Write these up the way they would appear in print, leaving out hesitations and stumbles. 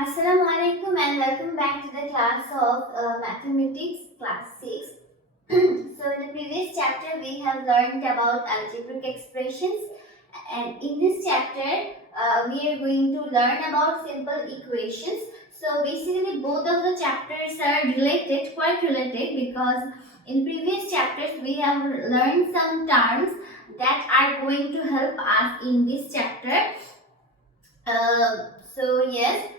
Assalamu alaikum and welcome back to the class of mathematics class 6. So in the previous chapter we have learned about algebraic expressions, and in this chapter we are going to learn about simple equations. So basically both of the chapters are related, quite related, because in previous chapters we have learned some terms that are going to help us in this chapter. So yes,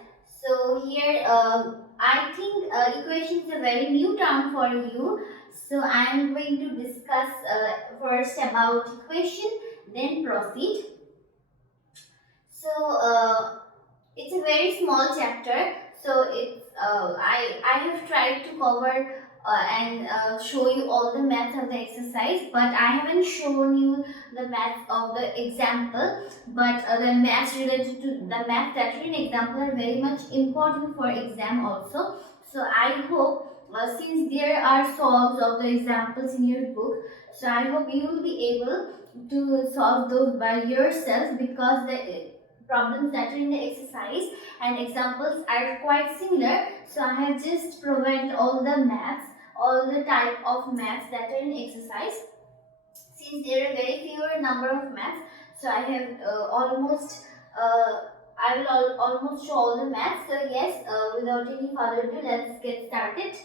so here I think equation is a very new term for you. So I am going to discuss first about equation, then proceed. So it's a very small chapter. So it's I have tried to cover and show you all the maths of the exercise, but I haven't shown you the maths of the example. But the maths related to the maths that are in example are very much important for exam also. So I hope since there are solves of the examples in your book, so I hope you will be able to solve those by yourself, because the problems that are in the exercise and examples are quite similar. So I have just provided all the maths, all the type of maths that are in exercise. Since there are very fewer number of maths, so I have I will almost show all the maths. So yes, without any further ado, let's get started.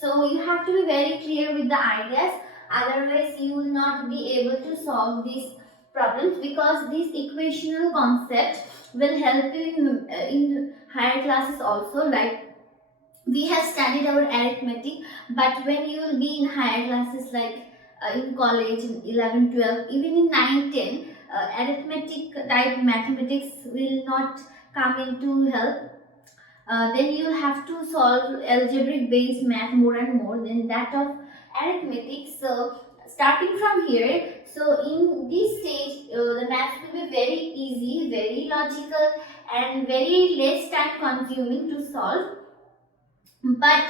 So you have to be very clear with the ideas, otherwise you will not be able to solve these problems, because this equational concept will help you in higher classes also. Like, we have studied our arithmetic, but when you will be in higher classes, like in college in 11, 12, even in 9, 10, arithmetic type mathematics will not come into help. Then you have to solve algebraic based math more and more than that of arithmetic. So starting from here, so in this stage the math will be very easy, very logical, and very less time consuming to solve. But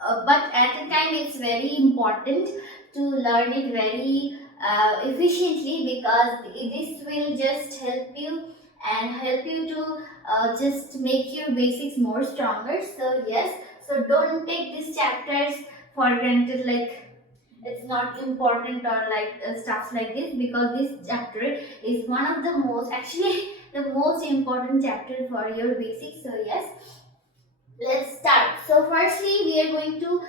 at the time it's very important to learn it very efficiently, because this will just help you and help you to just make your basics more stronger. So yes, so don't take these chapters for granted, like it's not important or like stuff like this, because this chapter is one of the most, actually the most important chapter for your basics. So yes, let's start. So firstly we are going to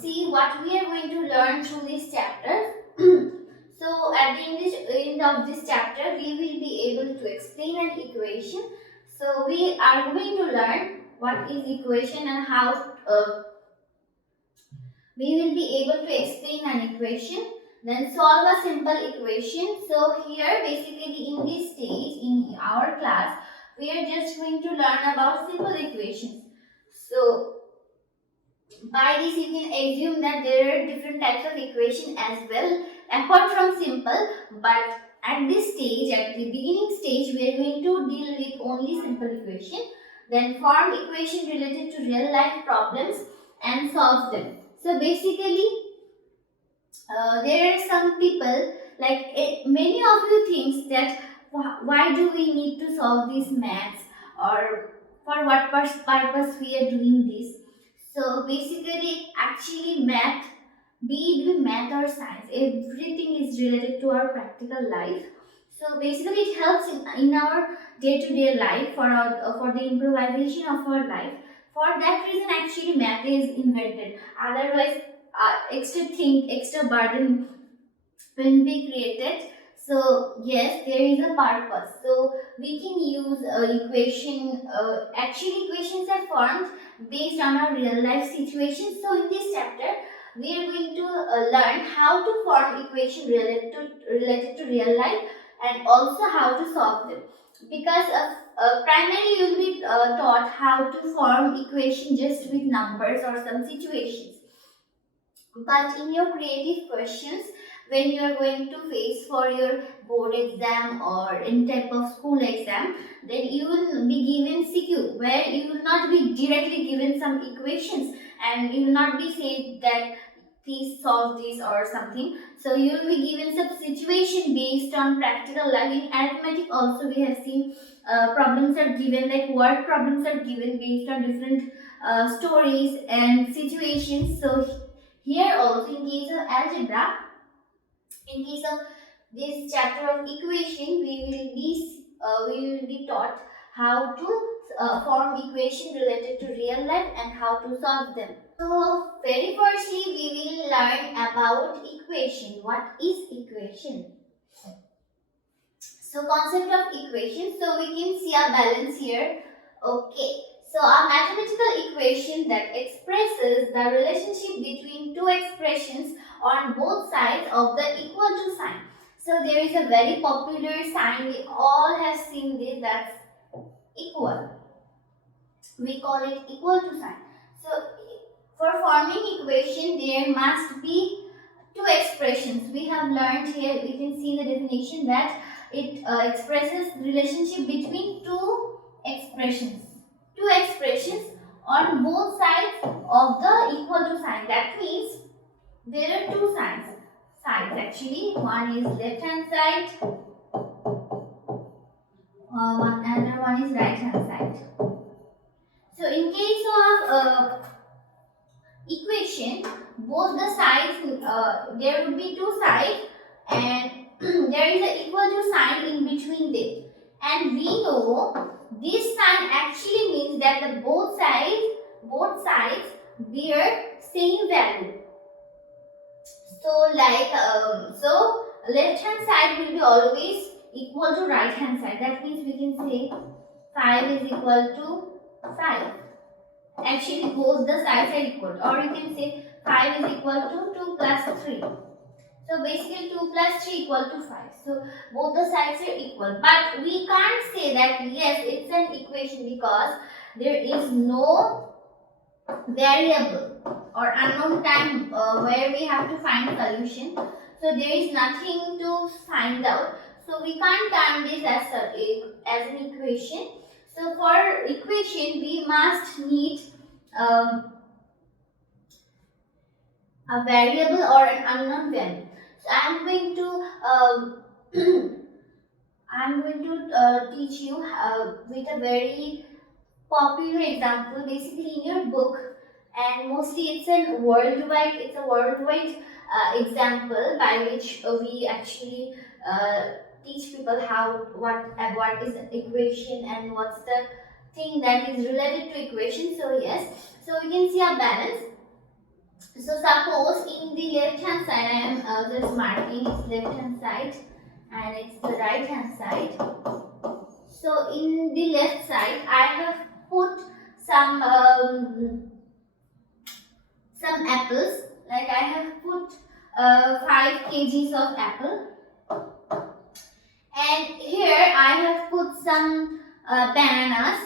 see what we are going to learn through this chapter. So at the end of this chapter we will be able to explain an equation. So we are going to learn what is equation and how we will be able to explain an equation, then solve a simple equation. So here basically in this stage in our class we are just going to learn about simple equations. So by this you can assume that there are different types of equation as well apart from simple, but at this stage, at the beginning stage, we are going to deal with only simple equation, then form equation related to real life problems and solve them. So basically there are some people, like many of you thinks that why do we need to solve these maths, or for what purpose we are doing this. So basically actually math, be it be math or science, everything is related to our practical life. So basically it helps in our day-to-day life, for the improvisation of our life. For that reason actually math is invented, otherwise extra burden will be created. So yes, there is a purpose. So we can use equation. Actually, equations are formed based on our real life situations. So in this chapter, we are going to learn how to form equation related to real life, and also how to solve them. Because primarily you will be taught how to form equation just with numbers or some situations, but in your creative questions, when you are going to face for your board exam or any type of school exam, then you will be given CQ, where you will not be directly given some equations, and you will not be said that please solve this or something. So you will be given some situation based on practical life. In arithmetic also we have seen problems are given, like word problems are given based on different stories and situations. So here also, in case of algebra, in case of this chapter of equation, we will be taught how to form equation related to real life and how to solve them. So very firstly, we will learn about equation. What is equation? So concept of equation. So we can see a balance here. Okay. So a mathematical equation that expresses the relationship between two expressions on both sides of the equal to sign. So there is a very popular sign, we all have seen this, that's equal. We call it equal to sign. So for forming equation, there must be two expressions. We have learned here, we can see the definition that it expresses relationship between two expressions. Two expressions on both sides of the equal to sign. That means there are two sides. Actually, one is left hand side, another one is right hand side. So in case of equation, both the sides, there would be two sides and there is an equal to sign in between them. And we know this sign actually means that the both sides bear same value. So like so left hand side will be always equal to right hand side. That means we can say 5 is equal to 5. Actually both the sides are equal, or you can say 5 is equal to 2 plus 3. So basically 2 plus 3 equal to 5. So both the sides are equal. But we can't say that yes, it's an equation because there is no variable or unknown time where we have to find solution. So there is nothing to find out. So we can't term this as an equation. So for equation, we must need a variable or an unknown value. So I am going to teach you with a very popular example, basically in your book, and mostly it's a worldwide example by which we actually teach people what is equation and what's the thing that is related to equation. So yes, so we can see a balance. So suppose in the left hand side, I am just marking it's left hand side and it's the right hand side. So in the left side, I have put some apples. Like I have put 5 kgs of apple, and here I have put some bananas,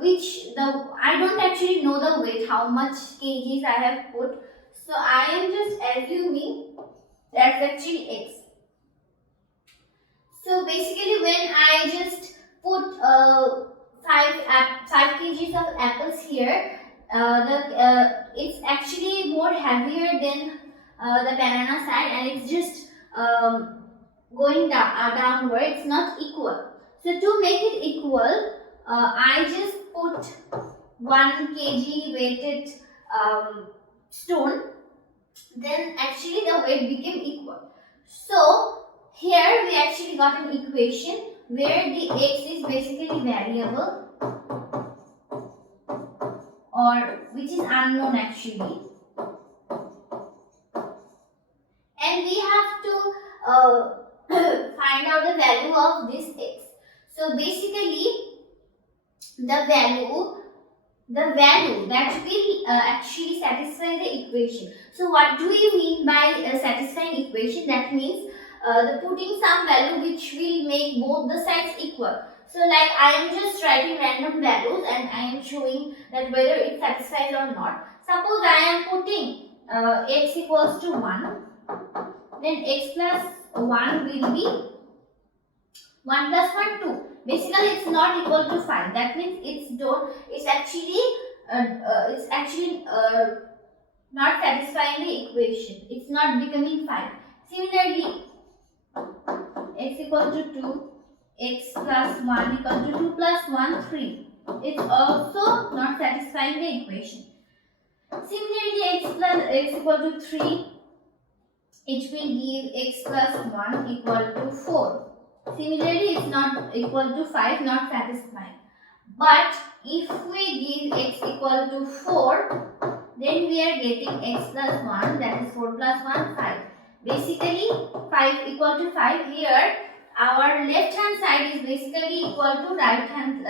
which I don't actually know the weight, how much kgs I have put. So I am just assuming that's actually X. So basically, when I just put 5 kgs of apples here, it's actually more heavier than the banana side, and it's just going downward. It's not equal. So to make it equal, I just put 1 kg weighted stone. Then actually the weight became equal. So here we actually got an equation where the X is basically variable, or which is unknown actually, and we have to find out the value of this X. So basically the value that will actually satisfy the equation. So what do you mean by satisfying equation? That means the putting some value which will make both the sides equal. So like I am just writing random values and I am showing that whether it satisfies or not. Suppose I am putting x equals to 1, then x plus 1 will be 1 plus 1 2. Basically it's not equal to 5. That means it's actually not satisfying the equation. It's not becoming 5. Similarly, x equal to 2, x plus 1 equal to 2 plus 1, 3. It's also not satisfying the equation. Similarly, x equal to 3, it will give x plus 1 equal to 4. Similarly, it's not equal to 5, not satisfying. But if we give x equal to 4, then we are getting x plus 1, that is 4 plus 1, 5. Basically, 5 equal to 5 here. Our left hand side is basically equal to right hand.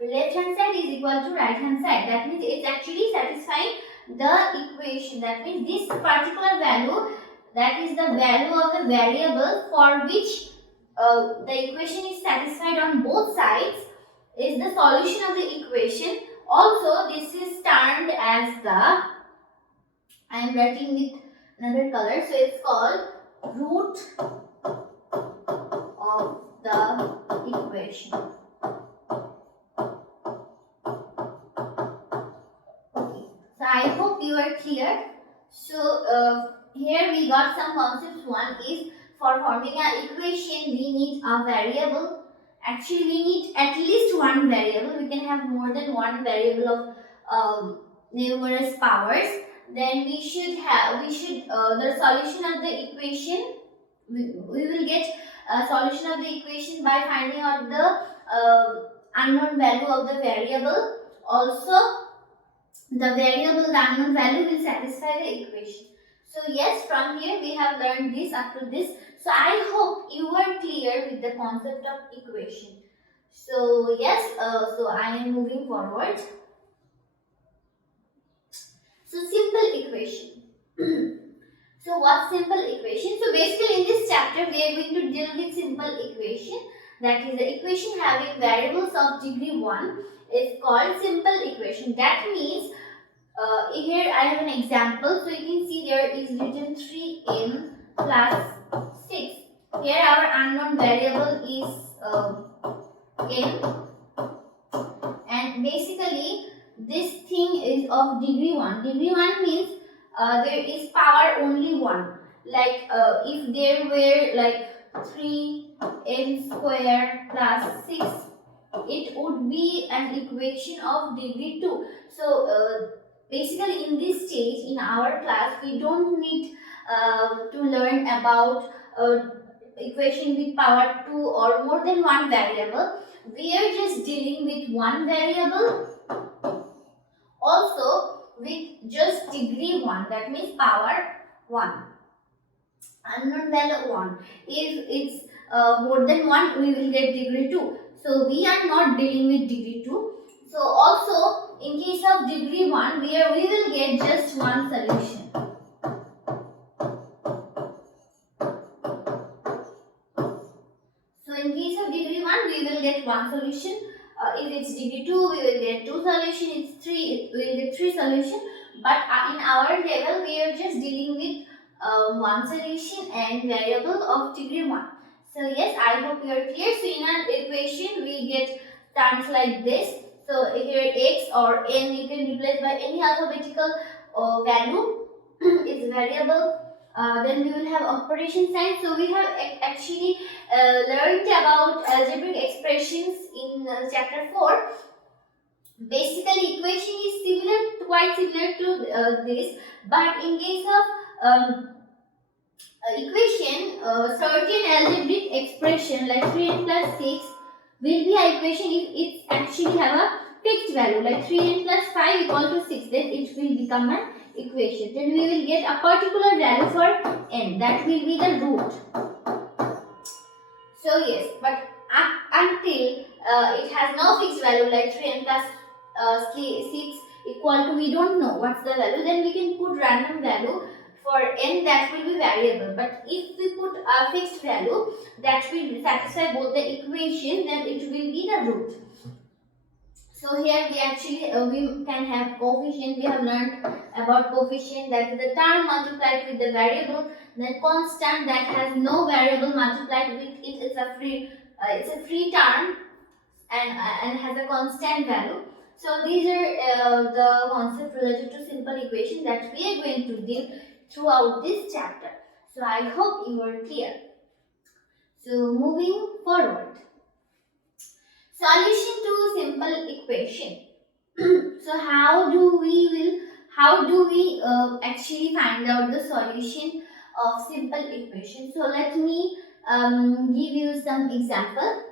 Left hand side is equal to right hand side. That means it's actually satisfying the equation. That means this particular value, that is the value of the variable for which the equation is satisfied on both sides, is the solution of the equation. Also, this is termed as the, I am writing with another color, so it's called root of the equation. Okay, so I hope you are clear. So here we got some concepts. One is, for forming an equation we need a variable. Actually, we need at least one variable. We can have more than one variable of numerous powers. Then we should the solution of the equation. We will get a solution of the equation by finding out the unknown value of the variable. Also, the variable, the unknown value, will satisfy the equation. So yes, from here we have learned this up to this. So I hope you are clear with the concept of equation. So yes, so I am moving forward. So simple equation. So what's simple equation? So basically in this chapter we are going to deal with simple equation. That is the equation having variables of degree 1 is called simple equation. That means here I have an example. So you can see there is written 3n plus 6. Here our unknown variable is n, and basically this thing is of degree 1. Degree 1 means there is power only 1. Like if there were like 3n square plus 6, it would be an equation of degree 2. So basically in this stage in our class we don't need to learn about equation with power 2 or more than one variable. We are just dealing with one variable, also with just degree 1, that means power 1, unknown value 1. If it's more than 1, we will get degree 2. So we are not dealing with degree 2. So also in case of degree 1, we will get just one solution. So in case of degree 1, we will get one solution. If it's degree 2, we will get two solutions. It's 3, we will get three solutions. But in our level, we are just dealing with one solution and variable of degree 1. So yes, I hope you are clear. So in an equation, we get terms like this. So here x or n you can replace by any alphabetical value is variable. Then we will have operation sign. So we have actually learned about algebraic expressions in chapter 4. Basically, equation is similar, quite similar to this, but in case of equation, certain algebraic expression like 3n plus 6 will be an equation if it actually have a fixed value, like 3n plus 5 equal to 6, then it will become an equation. Then we will get a particular value for n, that will be the root. So yes, but until it has no fixed value like 3n plus 6 equal to, we don't know what's the value, then we can put random value for n, that will be variable. But if we put a fixed value that will satisfy both the equation, then it will be the root. So here we actually we can have coefficient. We have learned about coefficient, that is the term multiplied with the variable. Then constant, that has no variable multiplied with it. It's a free term and has a constant value. So these are the concepts related to simple equation that we are going to deal throughout this chapter. So I hope you are clear. So moving forward. Solution to simple equation. So how do we actually find out the solution of simple equation? So let me give you some example.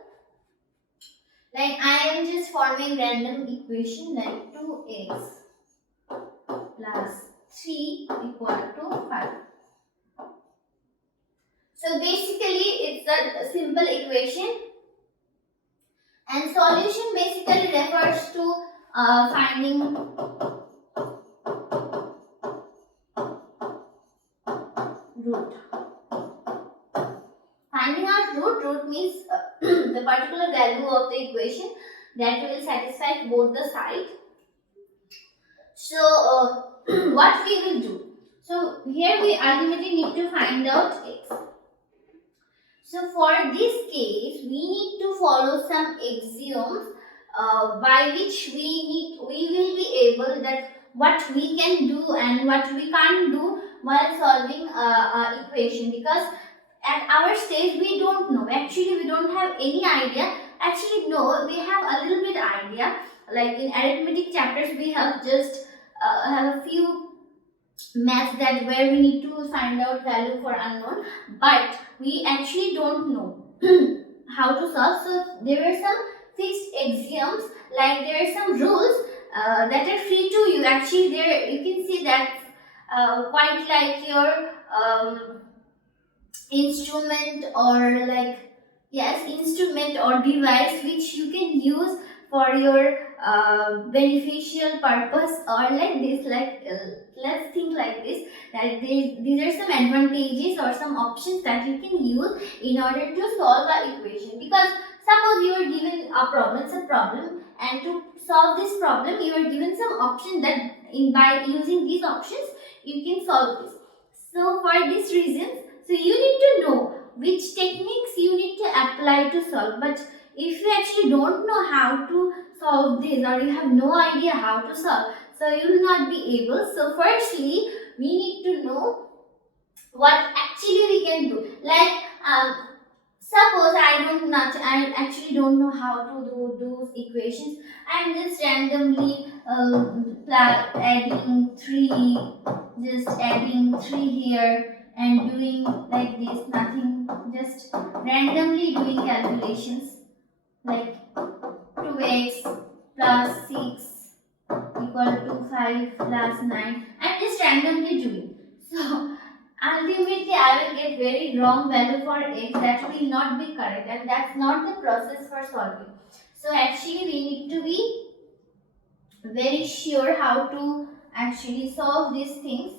Like I am just forming random equation like 2x plus 3 equal to 5. So basically it's a simple equation, and solution basically refers to finding root. Finding out root means the particular value of the equation that will satisfy both the sides. So what we will do? So here we ultimately need to find out x. So for this case, we need to follow some axioms by which we will be able that what we can do and what we can't do while solving a equation, because at our stage we don't know, actually we don't have any idea. Actually no, we have a little bit idea, like in arithmetic chapters we have just have a few maths that where we need to find out value for unknown, but we actually don't know how to solve. So there are some fixed axioms, like there are some rules that are free to you. Actually there you can see that quite like your instrument, or like, yes, instrument or device which you can use for your beneficial purpose, or like this, like let's think like this, that these are some advantages or some options that you can use in order to solve a equation. Because suppose you are given a problem, it's a problem, and to solve this problem you are given some option that by using these options you can solve this. So for this reason, so you need to know which techniques you need to apply to solve. But if you actually don't know how to solve this, or you have no idea how to solve, so you will not be able. So firstly, we need to know what actually we can do. Like suppose I actually don't know how to do those equations. I'm just randomly adding 3 here and doing like this, nothing, just randomly doing calculations like 2x plus 6 equal to 5 plus 9. I'm just randomly doing. So ultimately I will get very wrong value for x, that will not be correct, and that's not the process for solving. So actually we need to be very sure how to actually solve these things.